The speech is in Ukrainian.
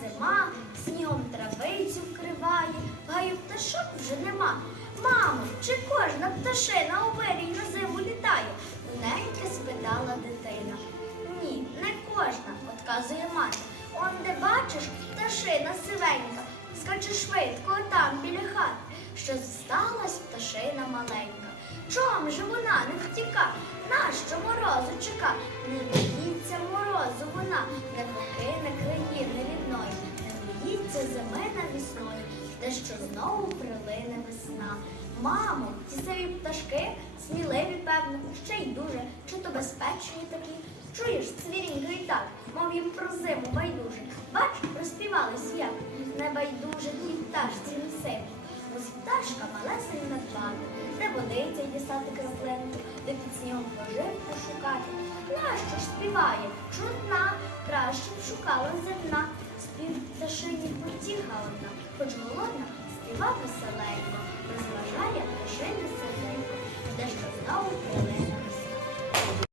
зима, снігом травицю вкриває, гаю пташок вже нема. Мамо, чи кожна пташина у берій на зиму літає? Ненька спитала дитина. Ні, не кожна, отказує мати. Он де бачиш пташина сивенька, скаче швидко там біля хати, що зосталась пташина маленька. Чом же вона не втіка? Нащо навісної, те, що знову прилине весна. Мамо, ті самі пташки, сміливі, певно, ще й дуже, чи то безпечні такі. Чуєш, цвірінька і так, мов їм про зиму байдуже. Бач, розпівались як, не байдуже тій пташці неси. Ось пташка малесенька плата, де водиться дістати краплинку, де під снігом поживку шукати. Нащо ж співає? Чудна, краще б шукала зерна. Спів пташині потіха одна, хоч голодна, співа веселенько, розважає